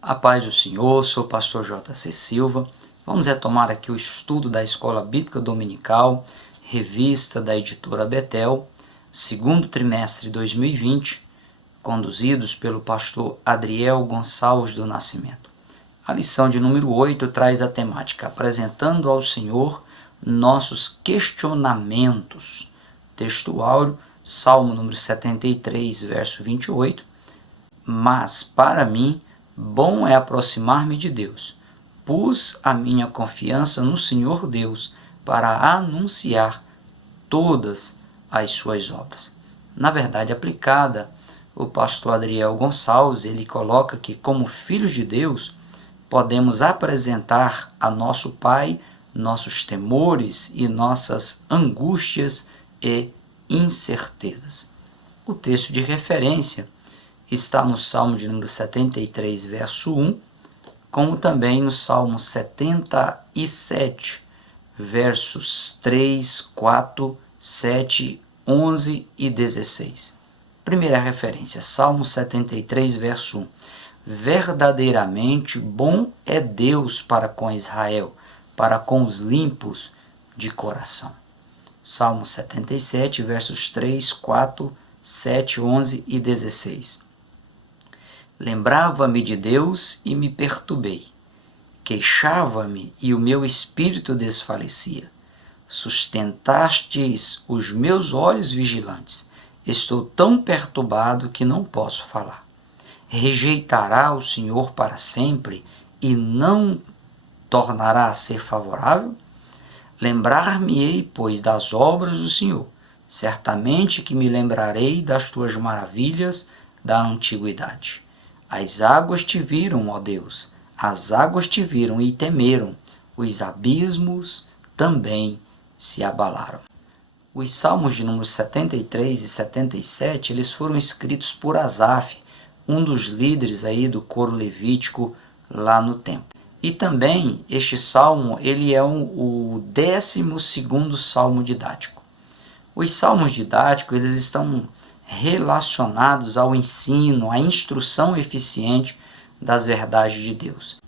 A paz do Senhor, sou o pastor J.C. Silva. Vamos retomar aqui o estudo da Escola Bíblica Dominical, revista da editora Betel, segundo trimestre de 2020, conduzidos pelo pastor Adriel Gonçalves do Nascimento. A lição de número 8 traz a temática apresentando ao Senhor nossos questionamentos. Texto áureo, Salmo número 73, verso 28. Mas para mim, bom é aproximar-me de Deus. Pus a minha confiança no Senhor Deus para anunciar todas as suas obras. Na verdade aplicada, o pastor Adriel Gonçalves, ele coloca que como filhos de Deus, podemos apresentar a nosso Pai nossos temores e nossas angústias e incertezas. O texto de referência está no Salmo de número 73, verso 1, como também no Salmo 77, versos 3, 4, 7, 11 e 16. Primeira referência, Salmo 73, verso 1. Verdadeiramente bom é Deus para com Israel, para com os limpos de coração. Salmo 77, versos 3, 4, 7, 11 e 16. Lembrava-me de Deus e me perturbei. Queixava-me e o meu espírito desfalecia. Sustentastes os meus olhos vigilantes. Estou tão perturbado que não posso falar. Rejeitará o Senhor para sempre e não tornará a ser favorável? Lembrar-me-ei, pois, das obras do Senhor. Certamente que me lembrarei das tuas maravilhas da antiguidade. As águas te viram, ó Deus, as águas te viram e temeram, os abismos também se abalaram. Os salmos de número 73 e 77, eles foram escritos por Asaf, um dos líderes aí do coro levítico lá no templo. E também este salmo, ele é o 12º salmo didático. Os salmos didáticos, eles estão relacionados ao ensino, à instrução eficiente das verdades de Deus.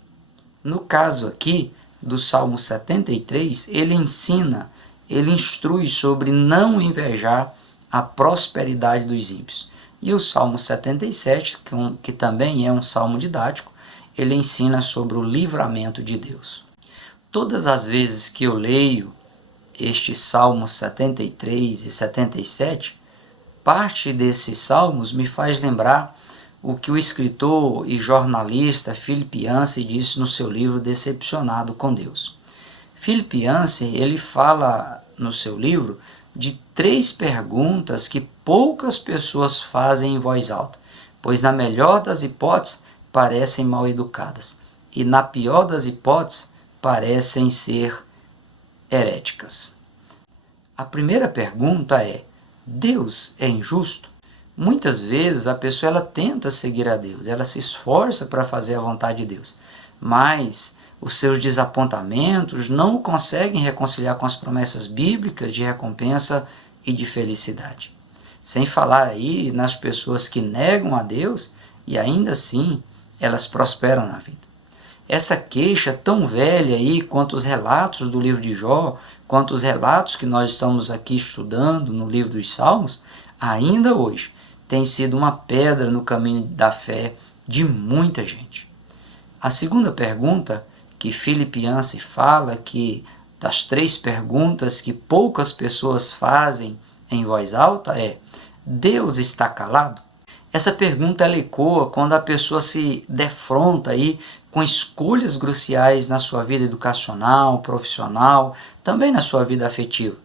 No caso aqui do Salmo 73, ele ensina, ele instrui sobre não invejar a prosperidade dos ímpios. E o Salmo 77, que também é um salmo didático, ele ensina sobre o livramento de Deus. Todas as vezes que eu leio estes Salmos 73 e 77, parte desses salmos me faz lembrar o que o escritor e jornalista Philip Yancey disse no seu livro Decepcionado com Deus. Philip Yancey, ele fala no seu livro de 3 perguntas que poucas pessoas fazem em voz alta, pois na melhor das hipóteses parecem mal educadas e na pior das hipóteses parecem ser heréticas. A primeira pergunta é: Deus é injusto? Muitas vezes a pessoa ela tenta seguir a Deus, ela se esforça para fazer a vontade de Deus, mas os seus desapontamentos não o conseguem reconciliar com as promessas bíblicas de recompensa e de felicidade. Sem falar aí nas pessoas que negam a Deus e ainda assim elas prosperam na vida. Essa queixa tão velha aí quanto os relatos do livro de Jó, quanto os relatos que nós estamos aqui estudando no livro dos Salmos, ainda hoje tem sido uma pedra no caminho da fé de muita gente. A segunda pergunta que Philip Yancey fala, que das 3 perguntas que poucas pessoas fazem em voz alta é: Deus está calado? Essa pergunta ela ecoa quando a pessoa se defronta aí com escolhas cruciais na sua vida educacional, profissional, também na sua vida afetiva.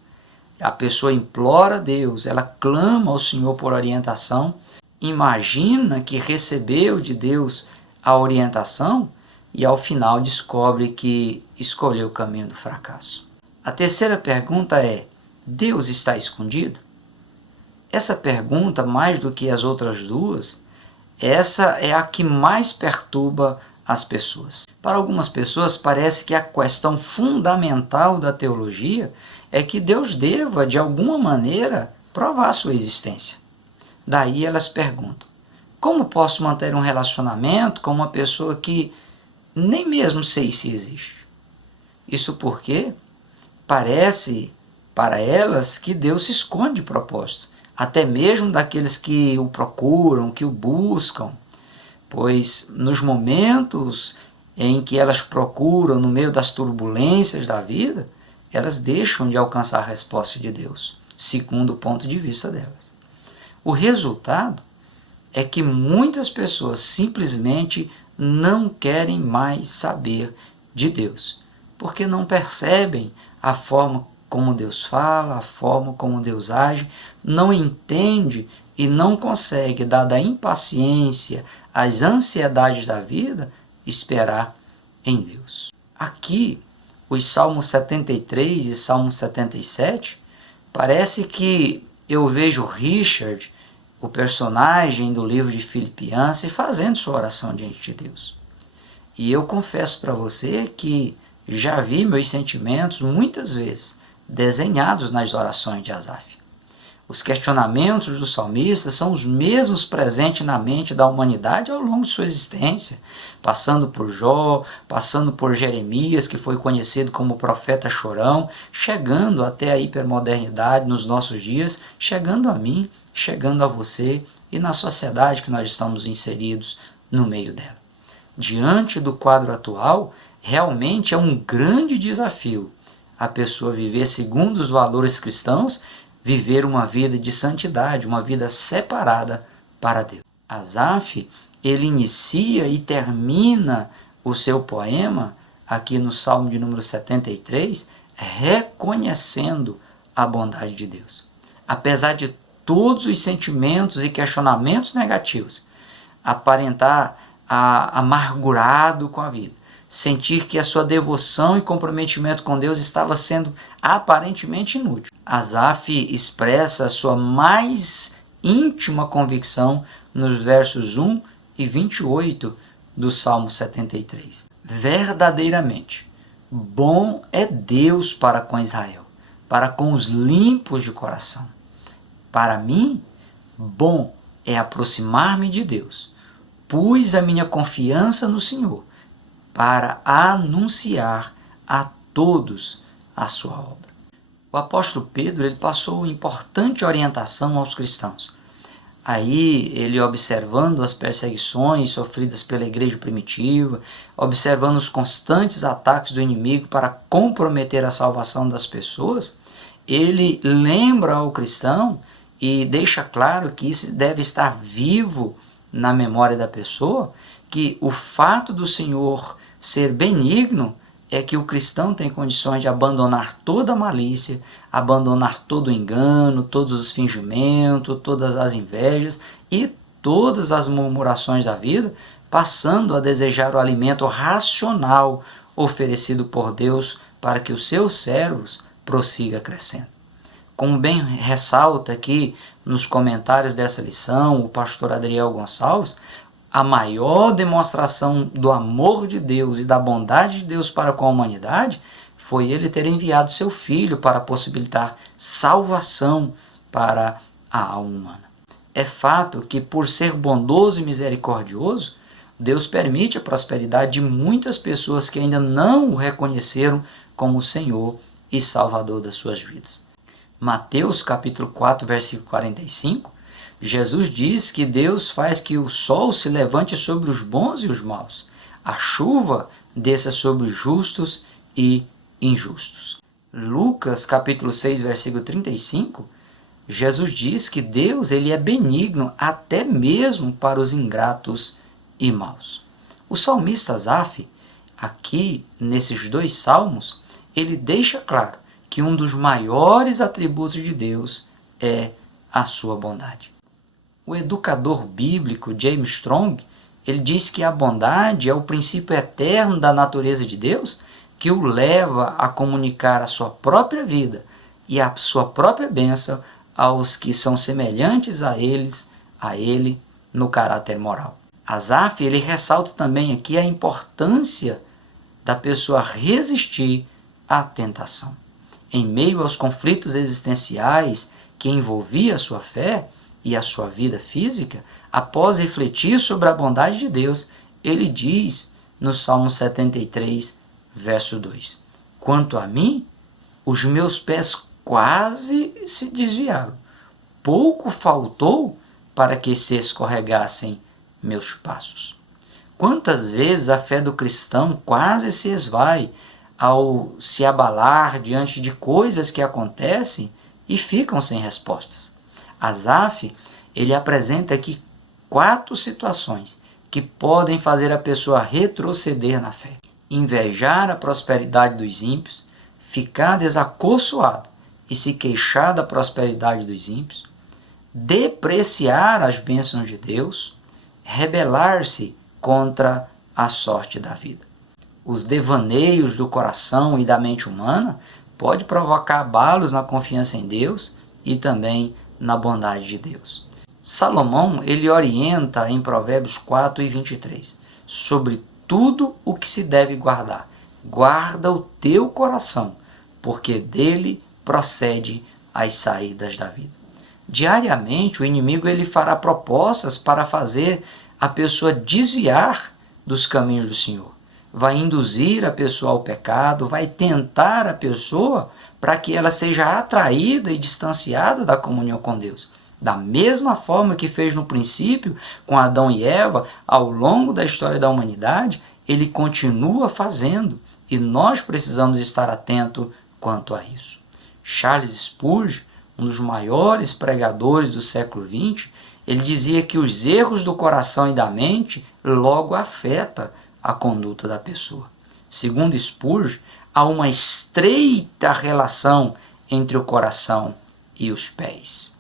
A pessoa implora a Deus, ela clama ao Senhor por orientação, imagina que recebeu de Deus a orientação e ao final descobre que escolheu o caminho do fracasso. A terceira pergunta é: Deus está escondido? Essa pergunta, mais do que as outras duas, essa é a que mais perturba as pessoas. Para algumas pessoas parece que a questão fundamental da teologia é que Deus deva, de alguma maneira, provar sua existência. Daí elas perguntam: Como posso manter um relacionamento com uma pessoa que nem mesmo sei se existe? Isso porque parece para elas que Deus se esconde de propósito, até mesmo daqueles que o procuram, que o buscam, pois nos momentos em que elas procuram, no meio das turbulências da vida, elas deixam de alcançar a resposta de Deus, segundo o ponto de vista delas. O resultado é que muitas pessoas simplesmente não querem mais saber de Deus, porque não percebem a forma como Deus fala, a forma como Deus age, não entende e não consegue, dada a impaciência, as ansiedades da vida, esperar em Deus. Aqui, os Salmos 73 e Salmo 77, parece que eu vejo Richard, o personagem do livro de Filipenses, fazendo sua oração diante de Deus. E eu confesso para você que já vi meus sentimentos muitas vezes desenhados nas orações de Asaf. Os questionamentos do salmista são os mesmos presentes na mente da humanidade ao longo de sua existência, passando por Jó, passando por Jeremias, que foi conhecido como profeta chorão, chegando até a hipermodernidade nos nossos dias, chegando a mim, chegando a você e na sociedade que nós estamos inseridos no meio dela. Diante do quadro atual, realmente é um grande desafio a pessoa viver segundo os valores cristãos, viver uma vida de santidade, uma vida separada para Deus. Asaf, ele inicia e termina o seu poema, aqui no Salmo de número 73, reconhecendo a bondade de Deus. Apesar de todos os sentimentos e questionamentos negativos, aparentar amargurado com a vida, sentir que a sua devoção e comprometimento com Deus estava sendo aparentemente inútil. Asaf expressa a sua mais íntima convicção nos versos 1 e 28 do Salmo 73. Verdadeiramente, bom é Deus para com Israel, para com os limpos de coração. Para mim, bom é aproximar-me de Deus. Pus a minha confiança no Senhor para anunciar a todos a sua obra. O apóstolo Pedro, ele passou importante orientação aos cristãos. Aí ele, observando as perseguições sofridas pela igreja primitiva, observando os constantes ataques do inimigo para comprometer a salvação das pessoas, ele lembra ao cristão e deixa claro que isso deve estar vivo na memória da pessoa, que o fato do Senhor ser benigno é que o cristão tem condições de abandonar toda a malícia, abandonar todo o engano, todos os fingimentos, todas as invejas e todas as murmurações da vida, passando a desejar o alimento racional oferecido por Deus para que os seus servos prossiga crescendo. Como bem ressalta aqui nos comentários dessa lição o pastor Adriel Gonçalves, a maior demonstração do amor de Deus e da bondade de Deus para com a humanidade foi ele ter enviado seu Filho para possibilitar salvação para a alma humana. É fato que, por ser bondoso e misericordioso, Deus permite a prosperidade de muitas pessoas que ainda não o reconheceram como o Senhor e Salvador das suas vidas. Mateus capítulo 4, versículo 45, Jesus diz que Deus faz que o sol se levante sobre os bons e os maus, a chuva desça sobre os justos e injustos. Lucas capítulo 6, versículo 35, Jesus diz que Deus ele é benigno até mesmo para os ingratos e maus. O salmista Asaf, aqui nesses dois salmos, ele deixa claro que um dos maiores atributos de Deus é a sua bondade. O educador bíblico James Strong, ele diz que a bondade é o princípio eterno da natureza de Deus que o leva a comunicar a sua própria vida e a sua própria bênção aos que são semelhantes a ele no caráter moral. Asaf, ele ressalta também aqui a importância da pessoa resistir à tentação. Em meio aos conflitos existenciais que envolvia a sua fé, e a sua vida física, após refletir sobre a bondade de Deus, ele diz no Salmo 73, verso 2: quanto a mim, os meus pés quase se desviaram. Pouco faltou para que se escorregassem meus passos. Quantas vezes a fé do cristão quase se esvai ao se abalar diante de coisas que acontecem e ficam sem respostas. Asaf, ele apresenta aqui 4 situações que podem fazer a pessoa retroceder na fé: invejar a prosperidade dos ímpios, ficar desacorçoado e se queixar da prosperidade dos ímpios, depreciar as bênçãos de Deus, rebelar-se contra a sorte da vida. Os devaneios do coração e da mente humana podem provocar abalos na confiança em Deus e também na bondade de Deus. Salomão, ele orienta em Provérbios 4 e 23, sobre tudo o que se deve guardar. Guarda o teu coração, porque dele procede as saídas da vida. Diariamente, o inimigo ele fará propostas para fazer a pessoa desviar dos caminhos do Senhor. Vai induzir a pessoa ao pecado, vai tentar a pessoa para que ela seja atraída e distanciada da comunhão com Deus. Da mesma forma que fez no princípio com Adão e Eva, ao longo da história da humanidade, ele continua fazendo e nós precisamos estar atentos quanto a isso. Charles Spurgeon, um dos maiores pregadores do século XX, ele dizia que os erros do coração e da mente logo afetam a conduta da pessoa. Segundo Spurgeon, há uma estreita relação entre o coração e os pés.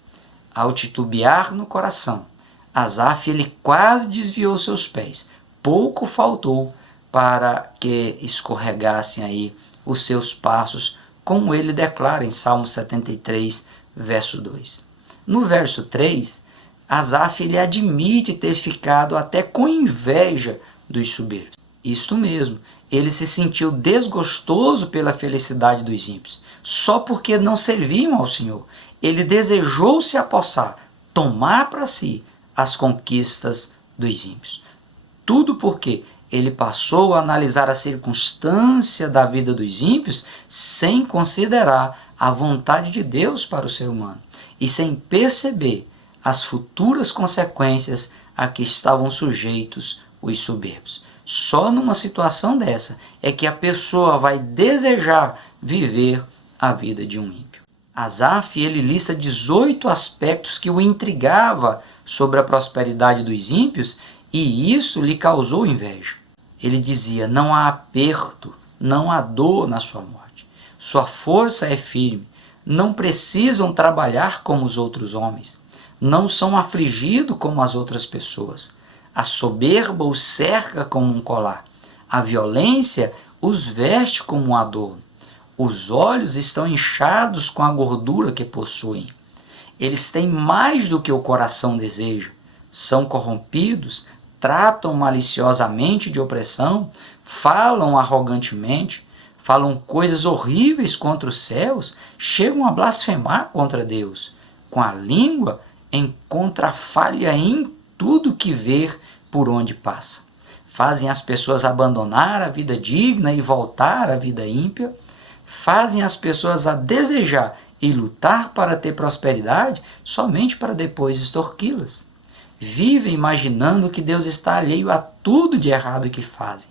Ao titubear no coração, Asaf ele quase desviou seus pés. Pouco faltou para que escorregassem aí os seus passos, como ele declara em Salmo 73, verso 2. No verso 3, Asaf ele admite ter ficado até com inveja dos soberbos. Isto mesmo, ele se sentiu desgostoso pela felicidade dos ímpios, só porque não serviam ao Senhor. Ele desejou se apossar, tomar para si as conquistas dos ímpios. Tudo porque ele passou a analisar a circunstância da vida dos ímpios sem considerar a vontade de Deus para o ser humano e sem perceber as futuras consequências a que estavam sujeitos os soberbos. Só numa situação dessa é que a pessoa vai desejar viver a vida de um ímpio. Asaf, ele lista 18 aspectos que o intrigava sobre a prosperidade dos ímpios e isso lhe causou inveja. Ele dizia: não há aperto, não há dor na sua morte. Sua força é firme, não precisam trabalhar como os outros homens, não são afligidos como as outras pessoas. A soberba os cerca como um colar. A violência os veste como um adorno. Os olhos estão inchados com a gordura que possuem. Eles têm mais do que o coração deseja. São corrompidos, tratam maliciosamente de opressão, falam arrogantemente, falam coisas horríveis contra os céus, chegam a blasfemar contra Deus. Com a língua, encontra falha em tudo que ver por onde passa. Fazem as pessoas abandonar a vida digna e voltar à vida ímpia. Fazem as pessoas a desejar e lutar para ter prosperidade somente para depois extorquí-las. Vivem imaginando que Deus está alheio a tudo de errado que fazem.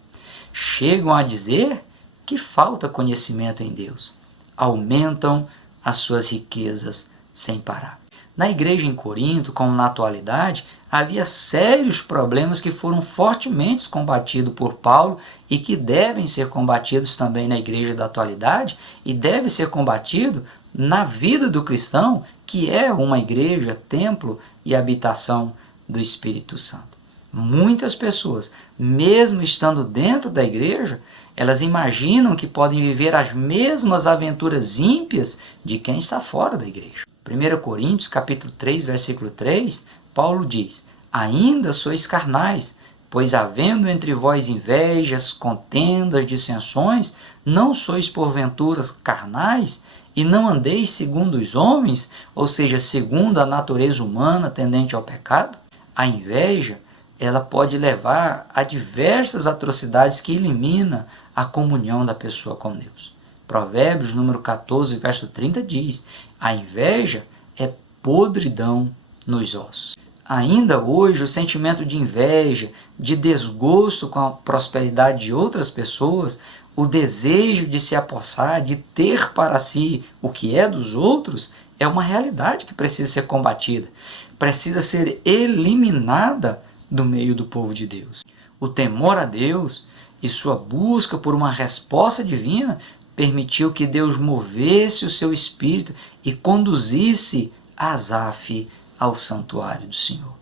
Chegam a dizer que falta conhecimento em Deus. Aumentam as suas riquezas sem parar. Na igreja em Corinto, como na atualidade, havia sérios problemas que foram fortemente combatidos por Paulo e que devem ser combatidos também na igreja da atualidade e deve ser combatido na vida do cristão, que é uma igreja, templo e habitação do Espírito Santo. Muitas pessoas, mesmo estando dentro da igreja, elas imaginam que podem viver as mesmas aventuras ímpias de quem está fora da igreja. 1 Coríntios, capítulo 3, versículo 3, Paulo diz: ainda sois carnais, pois havendo entre vós invejas, contendas, dissensões, não sois porventura carnais E não andeis segundo os homens, ou seja, segundo a natureza humana tendente ao pecado. A inveja, ela pode levar a diversas atrocidades que eliminam a comunhão da pessoa com Deus. Provérbios, número 14, verso 30 diz: a inveja é podridão nos ossos. Ainda hoje, o sentimento de inveja, de desgosto com a prosperidade de outras pessoas, o desejo de se apossar, de ter para si o que é dos outros, é uma realidade que precisa ser combatida, precisa ser eliminada do meio do povo de Deus. O temor a Deus e sua busca por uma resposta divina permitiu que Deus movesse o seu espírito e conduzisse Asaf ao santuário do Senhor.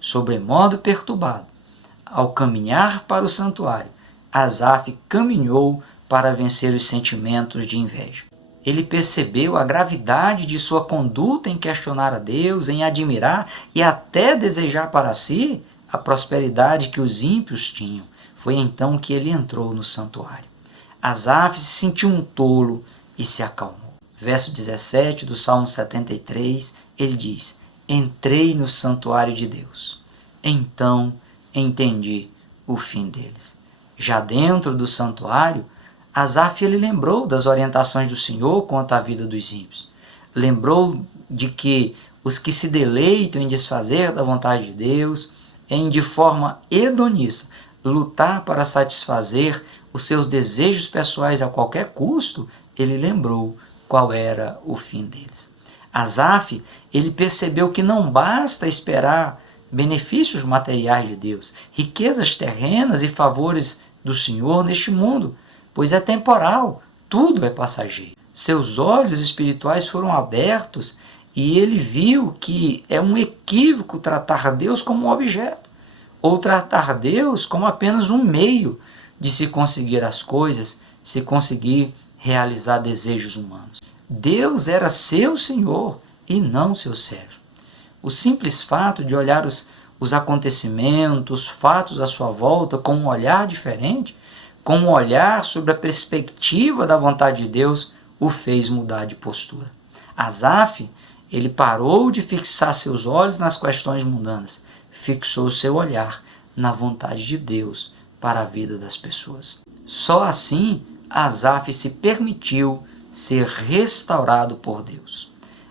Sobremodo perturbado, ao caminhar para o santuário, Asaf caminhou para vencer os sentimentos de inveja. Ele percebeu a gravidade de sua conduta em questionar a Deus, em admirar e até desejar para si a prosperidade que os ímpios tinham. Foi então que ele entrou no santuário. Asaf se sentiu um tolo e se acalmou. Verso 17 do Salmo 73, ele diz: entrei no santuário de Deus, então entendi o fim deles. Já dentro do santuário, Asaf ele lembrou das orientações do Senhor quanto à vida dos ímpios. Lembrou de que os que se deleitam em desfazer da vontade de Deus, em de forma hedonista lutar para satisfazer os seus desejos pessoais a qualquer custo, ele lembrou qual era o fim deles. Asaf, ele percebeu que não basta esperar benefícios materiais de Deus, riquezas terrenas e favores do Senhor neste mundo, pois é temporal, tudo é passageiro. Seus olhos espirituais foram abertos e ele viu que é um equívoco tratar Deus como um objeto, ou tratar Deus como apenas um meio de se conseguir as coisas, se conseguir realizar desejos humanos. Deus era seu Senhor e não seu servo. O simples fato de olhar os acontecimentos, os fatos à sua volta com um olhar diferente, com um olhar sobre a perspectiva da vontade de Deus, o fez mudar de postura. Asaf, ele parou de fixar seus olhos nas questões mundanas, fixou seu olhar na vontade de Deus para a vida das pessoas. Só assim Asaf se permitiu ser restaurado por Deus.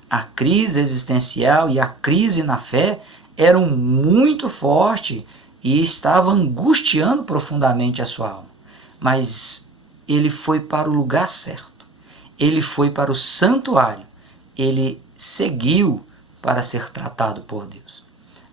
A crise existencial e a crise na fé eram muito fortes e estavam angustiando profundamente a sua alma. Mas ele foi para o lugar certo. Ele foi para o santuário. Ele seguiu para ser tratado por Deus.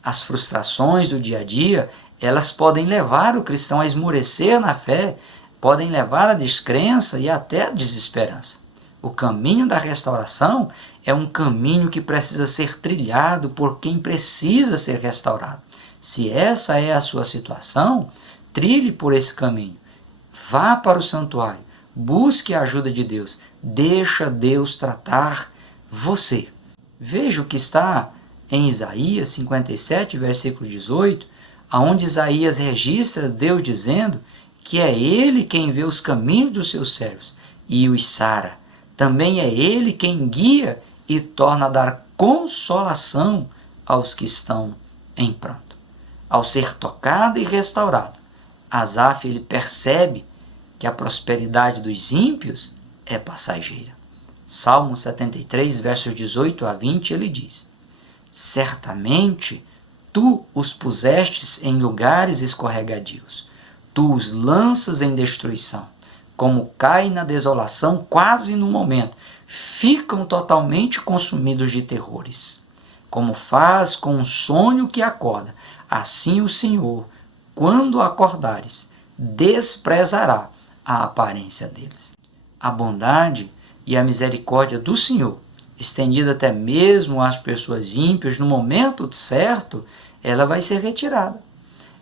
As frustrações do dia a dia, elas podem levar o cristão a esmorecer na fé, podem levar à descrença e até à desesperança. O caminho da restauração é um caminho que precisa ser trilhado por quem precisa ser restaurado. Se essa é a sua situação, trilhe por esse caminho. Vá para o santuário, busque a ajuda de Deus, deixa Deus tratar você. Veja o que está em Isaías 57, versículo 18, onde Isaías registra Deus dizendo que é Ele quem vê os caminhos dos seus servos e os sara. Também é Ele quem guia e torna a dar consolação aos que estão em pranto. Ao ser tocado e restaurado, Asaf ele percebe que a prosperidade dos ímpios é passageira. Salmo 73, versos 18 a 20, ele diz: certamente tu os pusestes em lugares escorregadios, tu os lanças em destruição, como caem na desolação quase no momento, ficam totalmente consumidos de terrores. Como faz com um sonho que acorda, assim o Senhor, quando acordares, desprezará a aparência deles. A bondade e a misericórdia do Senhor, estendida até mesmo às pessoas ímpias, no momento certo, ela vai ser retirada.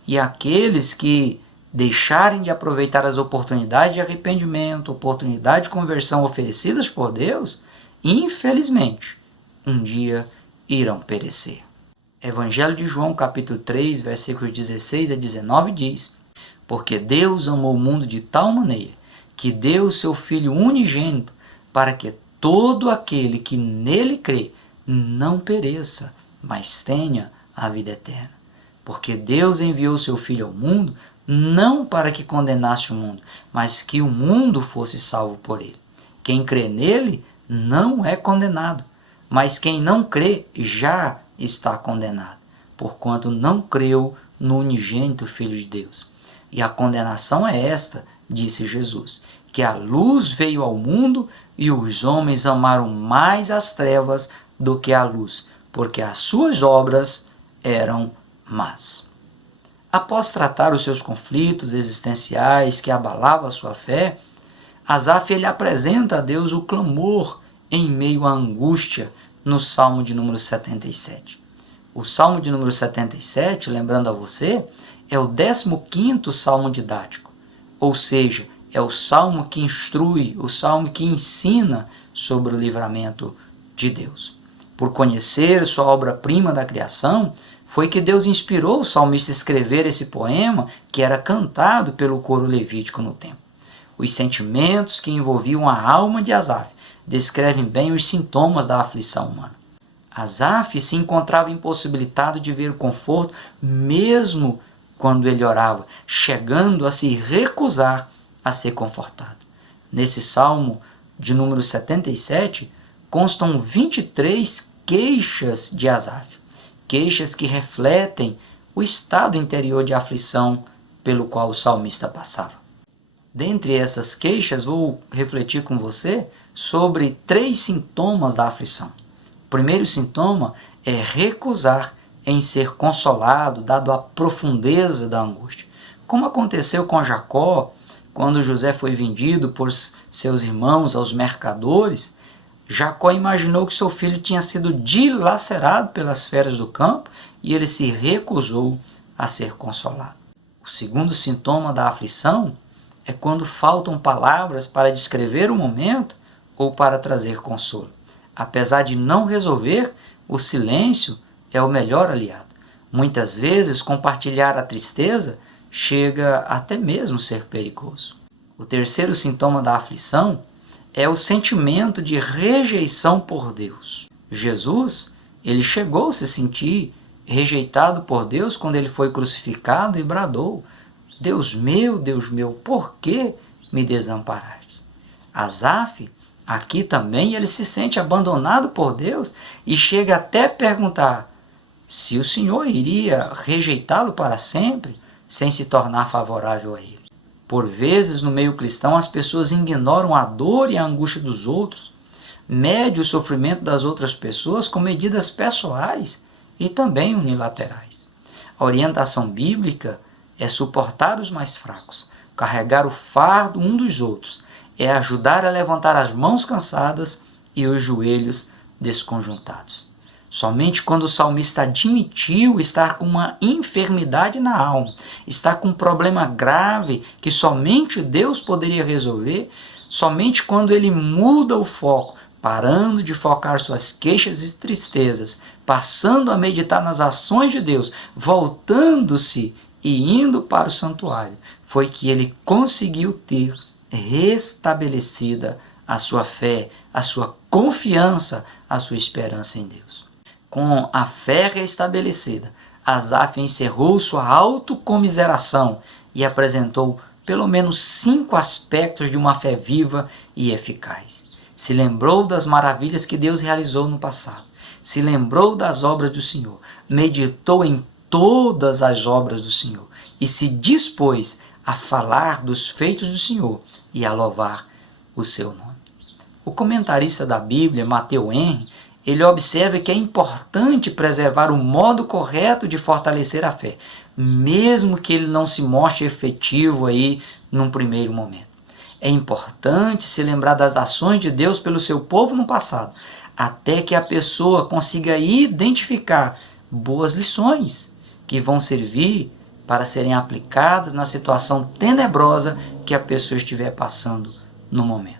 E aqueles que deixarem de aproveitar as oportunidades de arrependimento, oportunidades de conversão oferecidas por Deus, infelizmente, um dia irão perecer. Evangelho de João, capítulo 3, versículos 16 a 19 diz: porque Deus amou o mundo de tal maneira que deu o seu Filho unigênito para que todo aquele que nele crê não pereça, mas tenha a vida eterna. Porque Deus enviou seu Filho ao mundo, não para que condenasse o mundo, mas que o mundo fosse salvo por ele. Quem crê nele não é condenado, mas quem não crê já está condenado, porquanto não creu no unigênito Filho de Deus. E a condenação é esta, disse Jesus, que a luz veio ao mundo e os homens amaram mais as trevas do que a luz, porque as suas obras eram más. Após tratar os seus conflitos existenciais que abalavam a sua fé, Asaf ele apresenta a Deus o clamor em meio à angústia no Salmo de número 77. O Salmo de número 77, lembrando a você, é o 15º Salmo didático, ou seja, é o Salmo que instrui, o Salmo que ensina sobre o livramento de Deus. Por conhecer sua obra-prima da criação, foi que Deus inspirou o salmista a escrever esse poema que era cantado pelo coro levítico no templo. Os sentimentos que envolviam a alma de Asaf descrevem bem os sintomas da aflição humana. Asaf se encontrava impossibilitado de ver o conforto mesmo quando ele orava, chegando a se recusar a ser confortado. Nesse Salmo de número 77, constam 23 queixas de Asaf, queixas que refletem o estado interior de aflição pelo qual o salmista passava. Dentre essas queixas, vou refletir com você sobre 3 sintomas da aflição. O primeiro sintoma é recusar em ser consolado, dado a profundeza da angústia. Como aconteceu com Jacó, quando José foi vendido por seus irmãos aos mercadores, Jacó imaginou que seu filho tinha sido dilacerado pelas feras do campo e ele se recusou a ser consolado. O segundo sintoma da aflição é quando faltam palavras para descrever o momento ou para trazer consolo. Apesar de não resolver, o silêncio é o melhor aliado. Muitas vezes, compartilhar a tristeza chega até mesmo a ser perigoso. O terceiro sintoma da aflição é o sentimento de rejeição por Deus. Jesus, ele chegou a se sentir rejeitado por Deus quando ele foi crucificado e bradou: Deus meu, por que me desamparaste? Asaf, aqui também, ele se sente abandonado por Deus e chega até a perguntar se o Senhor iria rejeitá-lo para sempre, sem se tornar favorável a ele. Por vezes, no meio cristão, as pessoas ignoram a dor e a angústia dos outros, medem o sofrimento das outras pessoas com medidas pessoais e também unilaterais. A orientação bíblica é suportar os mais fracos, carregar o fardo um dos outros, é ajudar a levantar as mãos cansadas e os joelhos desconjuntados. Somente quando o salmista admitiu estar com uma enfermidade na alma, estar com um problema grave que somente Deus poderia resolver, somente quando ele muda o foco, parando de focar suas queixas e tristezas, passando a meditar nas ações de Deus, voltando-se e indo para o santuário, foi que ele conseguiu ter restabelecida a sua fé, a sua confiança, a sua esperança em Deus. Com a fé restabelecida, Asaf encerrou sua autocomiseração e apresentou pelo menos 5 aspectos de uma fé viva e eficaz. Se lembrou das maravilhas que Deus realizou no passado, se lembrou das obras do Senhor, meditou em todas as obras do Senhor e se dispôs a falar dos feitos do Senhor e a louvar o seu nome. O comentarista da Bíblia, Matthew Henry, ele observa que é importante preservar o modo correto de fortalecer a fé, mesmo que ele não se mostre efetivo aí num primeiro momento. É importante se lembrar das ações de Deus pelo seu povo no passado, até que a pessoa consiga identificar boas lições que vão servir para serem aplicadas na situação tenebrosa que a pessoa estiver passando no momento.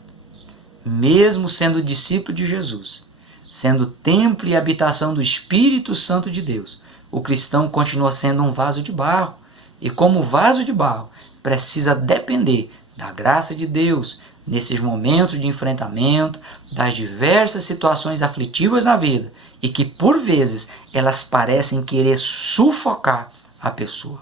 Mesmo sendo discípulo de Jesus, sendo templo e habitação do Espírito Santo de Deus, o cristão continua sendo um vaso de barro. E como vaso de barro, precisa depender da graça de Deus, nesses momentos de enfrentamento das diversas situações aflitivas na vida e que por vezes elas parecem querer sufocar a pessoa.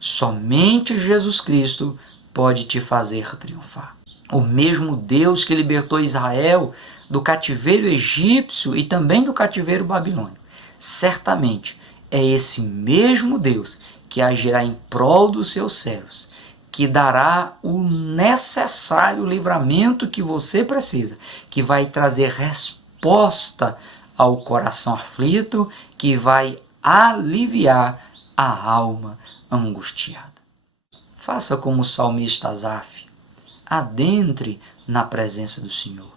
Somente Jesus Cristo pode te fazer triunfar. O mesmo Deus que libertou Israel do cativeiro egípcio e também do cativeiro babilônico, certamente é esse mesmo Deus que agirá em prol dos seus servos, que dará o necessário livramento que você precisa, que vai trazer resposta ao coração aflito, que vai aliviar a alma angustiada. Faça como o salmista Asaf, adentre na presença do Senhor,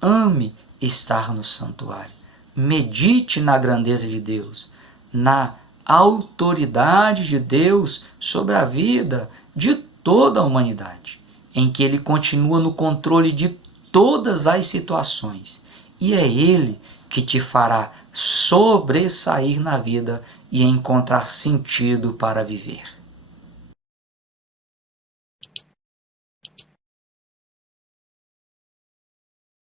ame estar no santuário, medite na grandeza de Deus, na autoridade de Deus sobre a vida de toda a humanidade, em que Ele continua no controle de todas as situações, e é Ele que te fará sobressair na vida e encontrar sentido para viver.